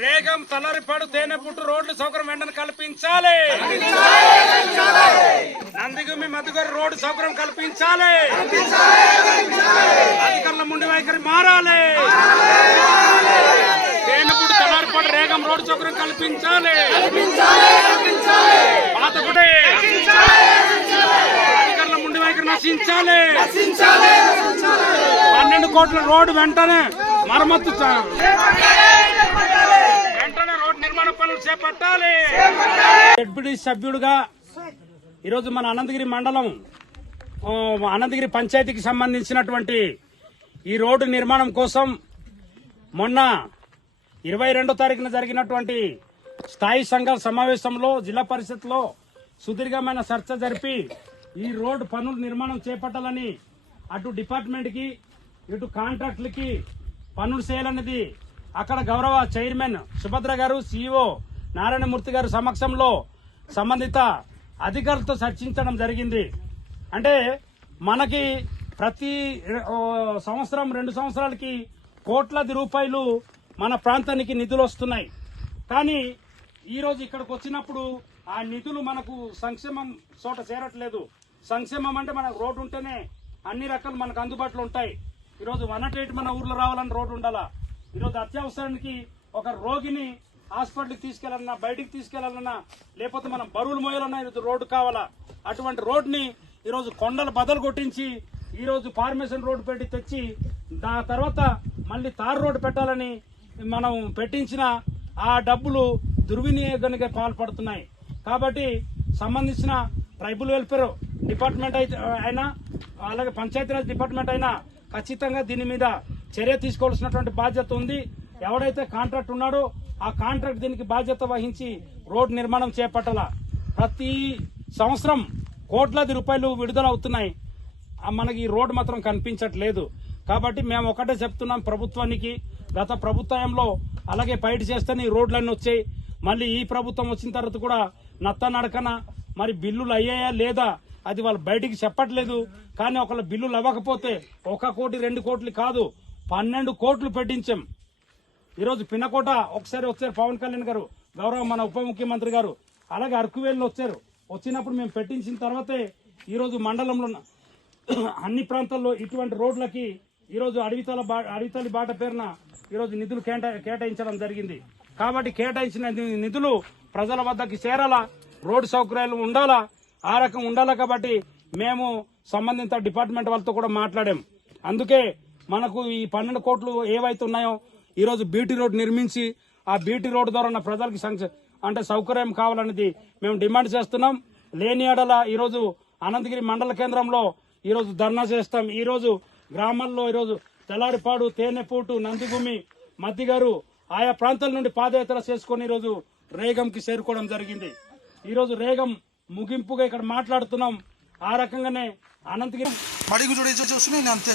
రేగం తలరిపాడు తేనెపుట్టు రోడ్లు సౌకర్యం వెంటనే కల్పించాలి. నందిగుమి మధుగరి రోడ్డు సౌకర్యం కల్పించాలి. అధికారుల ముండి వైఖరి మారాలి. తేనెపుట్టు తలరిపాడు రేగం రోడ్డు సౌకర్యం కల్పించాలి. పాతకుడే అధికారుల ముండి వైఖరి నశించాలి. 12 కోట్ల రోడ్డు వెంటనే మరమ్మతు వెంటనే రోడ్డు నిర్మాణ పనులు చేపట్టాలి. డిప్యూటీ సభ్యుడిగా ఈరోజు మన అనంతగిరి మండలం అనంతగిరి పంచాయతీకి సంబంధించినటువంటి ఈ రోడ్డు నిర్మాణం కోసం మొన్న 22వ తారీఖున జరిగినటువంటి స్థాయి సంఘాల సమావేశంలో జిల్లా పరిషత్లో సుదీర్ఘమైన చర్చ జరిపి ఈ రోడ్డు పనుల నిర్మాణం చేపట్టాలని అటు డిపార్ట్మెంట్ కి ఇటు కాంట్రాక్టులకి పనులు చేయాలన్నది అక్కడ గౌరవ చైర్మన్ సుభద్ర గారు, సీఈఓ నారాయణమూర్తి గారు సమక్షంలో సంబంధిత అధికారులతో చర్చించడం జరిగింది. అంటే మనకి ప్రతి సంవత్సరం 2 సంవత్సరాలకి కోట్లాది రూపాయలు మన ప్రాంతానికి నిధులు వస్తున్నాయి. కానీ ఈ రోజు ఇక్కడికి వచ్చినప్పుడు ఆ నిధులు మనకు సంక్షేమం చోట చేరట్లేదు. సంక్షేమం అంటే మనకు రోడ్డు ఉంటేనే అన్ని రకాలు మనకు అందుబాటులో ఉంటాయి. ఈరోజు 108 మన ఊర్లో రావాలని రోడ్డు ఉండాలా. ఈరోజు అత్యవసరానికి ఒక రోగిని హాస్పిటల్కి తీసుకెళ్లాలన్నా, బయటికి తీసుకెళ్లాలన్నా, లేకపోతే మనం బరువులు మోయాలన్నా ఈరోజు రోడ్డు కావాలా. అటువంటి రోడ్డుని ఈరోజు కొండలు బదలు కొట్టించి ఈరోజు ఫార్మేషన్ రోడ్డు పెట్టి తెచ్చి దాని తర్వాత మళ్ళీ తారు రోడ్డు పెట్టాలని మనం పెట్టించిన ఆ డబ్బులు దుర్వినియోగానికి పాల్పడుతున్నాయి. కాబట్టి సంబంధించిన ట్రైబల్ వెల్ఫేర్ డిపార్ట్మెంట్ అయినా అలాగే పంచాయతీరాజ్ డిపార్ట్మెంట్ అయినా ఖచ్చితంగా దీని మీద చర్య తీసుకోవాల్సినటువంటి బాధ్యత ఉంది. ఎవడైతే కాంట్రాక్ట్ ఉన్నాడో ఆ కాంట్రాక్ట్ దీనికి బాధ్యత వహించి రోడ్డు నిర్మాణం చేపట్టాల. ప్రతి సంవత్సరం కోట్లాది రూపాయలు విడుదల అవుతున్నాయి. మనకి ఈ రోడ్డు మాత్రం కనిపించట్లేదు. కాబట్టి మేము ఒకటే చెప్తున్నాం ప్రభుత్వానికి, గత ప్రభుత్వంలో అలాగే బయట చేస్తేనే ఈ రోడ్లన్నీ వచ్చాయి. మళ్ళీ ఈ ప్రభుత్వం వచ్చిన తర్వాత కూడా నత్త నడకన మరి బిల్లులు అయ్యాయా లేదా అది వాళ్ళు బయటికి చెప్పట్లేదు. కానీ ఒకళ్ళ బిల్లులు అవ్వకపోతే 1 కోటి 2 కోట్లు కాదు 12 కోట్లు పెట్టించాం. ఈరోజు పిన్నకోట ఒకసారి వచ్చారు పవన్ కళ్యాణ్ గారు, గౌరవ మన ఉప ముఖ్యమంత్రి గారు, అలాగే అరకువేలు వచ్చారు. వచ్చినప్పుడు మేము పెట్టించిన తర్వాతే ఈరోజు మండలంలో అన్ని ప్రాంతాల్లో ఇటువంటి రోడ్లకి ఈరోజు అడవితలి బాట పేరున ఈరోజు నిధులు కేటాయించడం జరిగింది. కాబట్టి కేటాయించిన నిధులు ప్రజల వద్దకి చేరాలా, రోడ్డు సౌకర్యాలు ఉండాలా, ఆ రకం ఉండాలా. కాబట్టి మేము సంబంధిత డిపార్ట్మెంట్ వాళ్ళతో కూడా మాట్లాడాం. అందుకే మనకు ఈ 12 కోట్లు ఏవైతే ఉన్నాయో ఈరోజు బీటీ రోడ్ నిర్మించి ఆ బీటీ రోడ్డు ద్వారా ప్రజలకి అంటే సౌకర్యం కావాలనేది మేము డిమాండ్ చేస్తున్నాం. లేని ఎడల ఈరోజు అనంతగిరి మండల కేంద్రంలో ఈరోజు ధర్నా చేస్తాం. ఈరోజు గ్రామాల్లో ఈరోజు తెల్లారిపాడు, తేనెపూటు, నందిగుమి, మద్దిగారు ఆయా ప్రాంతాల నుండి పాదయాత్ర చేసుకుని ఈరోజు రేగంకి చేరుకోవడం జరిగింది. ఈరోజు రేగం ముగింపుగా ఇక్కడ మాట్లాడుతున్నాం. ఆ రకంగానే అనంతగిరి మడిగు చూస్తున్నాయి అంతే.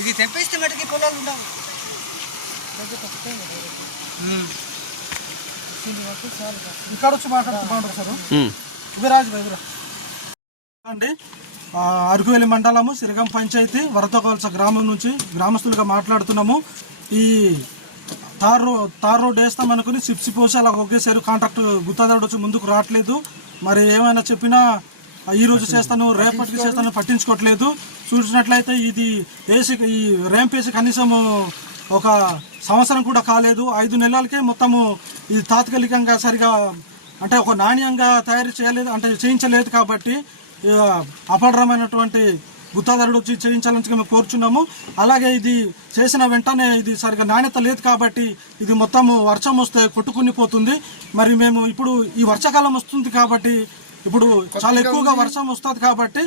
ఇది తెప్పిస్తే మటుకి పొలాలు ఉండవు. ఇక్కడ వచ్చి మాట్లాడుతున్నారు సార్ యువరాజు అండి. అరకువేలి మండలము సిరగం పంచాయతీ వరదకొలస గ్రామం నుంచి గ్రామస్తులుగా మాట్లాడుతున్నాము. ఈ తార్ రోడ్ వేస్తామనుకుని సిప్సి పోసి అలా ఒకేసారి కాంట్రాక్ట్ గుత్తాదారుడు వచ్చి ముందుకు రావట్లేదు. మరి ఏమైనా చెప్పినా ఈ రోజు చేస్తాను రేపటికి చేస్తాను పట్టించుకోవట్లేదు. చూసినట్లయితే ఇది ఈ ర్యాంప్ వేసి కనీసం 1 సంవత్సరం కూడా కాలేదు. 5 నెలలకే మొత్తము ఇది తాత్కాలికంగా సరిగా అంటే ఒక నాణ్యంగా తయారు చేయలేదు, అంటే చేయించలేదు. కాబట్టి అపడరమైనటువంటి గుత్తాదారుడు వచ్చి చేయించాలని మేము కోరుచున్నాము. అలాగే ఇది చేసిన వెంటనే ఇది సరిగా నాణ్యత లేదు కాబట్టి ఇది మొత్తము వర్షం వస్తే కొట్టుకుని పోతుంది. మరి మేము ఇప్పుడు ఈ వర్షాకాలం వస్తుంది కాబట్టి ఇప్పుడు చాలా ఎక్కువగా వర్షం వస్తుంది కాబట్టి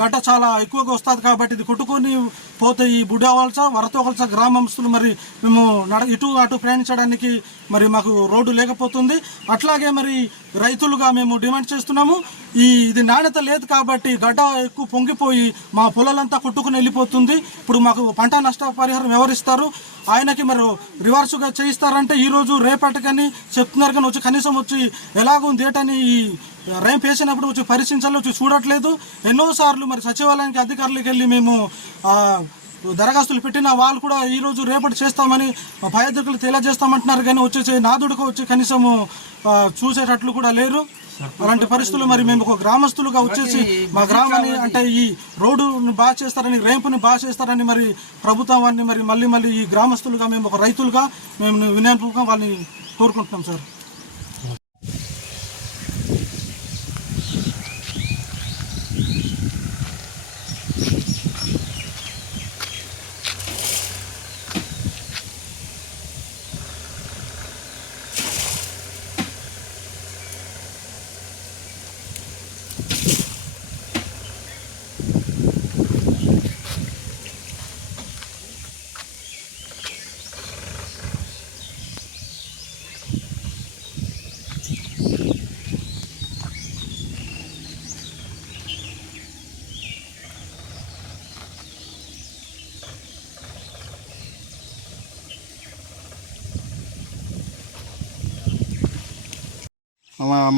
గడ్డ చాలా ఎక్కువగా వస్తుంది కాబట్టి ఇది కొట్టుకుని పోతే ఈ బుడ్డవలస వరతవలస గ్రామస్తులు మరి మేము ఇటు అటు ప్రయాణించడానికి మరి మాకు రోడ్డు లేకపోతుంది. అట్లాగే మరి రైతులుగా మేము డిమాండ్ చేస్తున్నాము. ఇది నాణ్యత లేదు కాబట్టి గడ్డ ఎక్కువ పొంగిపోయి మా పొలాలంతా కొట్టుకుని వెళ్ళిపోతుంది. ఇప్పుడు మాకు పంట నష్ట పరిహారం ఎవరిస్తారు? ఆయనకి మరి రివర్స్గా చేయిస్తారంటే ఈరోజు రేపటికని చెప్తున్నారు కానీ వచ్చి కనీసం వచ్చి ఎలాగుంది ఏటని ఈ ర్యాంప్ వేసినప్పుడు వచ్చి పరిశీలించాలి, వచ్చి చూడట్లేదు. ఎన్నోసార్లు మరి సచివాలయానికి అధికారులకు వెళ్ళి మేము దరఖాస్తులు పెట్టిన వాళ్ళు కూడా ఈ రోజు రేపటి చేస్తామని పై అధికారులు తెలియజేస్తామంటున్నారు, కానీ వచ్చేసి నాదుడుకు వచ్చి కనీసం చూసేటట్లు కూడా లేరు. అలాంటి పరిస్థితులు మరి మేము ఒక గ్రామస్తులుగా వచ్చేసి మా గ్రామాన్ని అంటే ఈ రోడ్డును బాగా చేస్తారని, రేంపుని బాగా చేస్తారని మరి ప్రభుత్వాన్ని మరి మళ్ళీ ఈ గ్రామస్తులుగా మేము ఒక రైతులుగా మేము వినయంగా వాళ్ళని కోరుకుంటున్నాం సార్.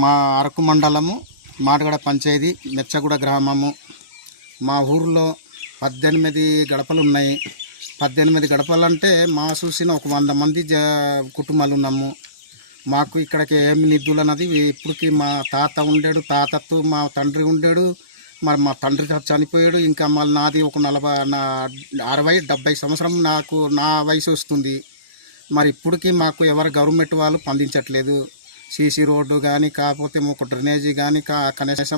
మా అరకు మండలము మాటగడ పంచాయతీ మెచ్చగూడ గ్రామము. మా ఊరిలో 18 గడపలు ఉన్నాయి. 18 గడపలంటే మా చూసిన ఒక 100 మంది కుటుంబాలు ఉన్నాము. మాకు ఇక్కడికి ఏమి నిధులు అన్నది ఇప్పటికి మా తాత ఉండేడు, తాతతో మా తండ్రి ఉండేడు, మరి మా తండ్రి చనిపోయాడు. ఇంకా మళ్ళీ నాది ఒక 60-70 సంవత్సరం నా వయసు వస్తుంది. మరి ఇప్పటికీ మాకు ఎవరు గవర్నమెంట్ వాళ్ళు స్పందించట్లేదు. సీసీ రోడ్డు కానీ కాకపోతే ఒక డ్రైనేజీ కానీ కనీసం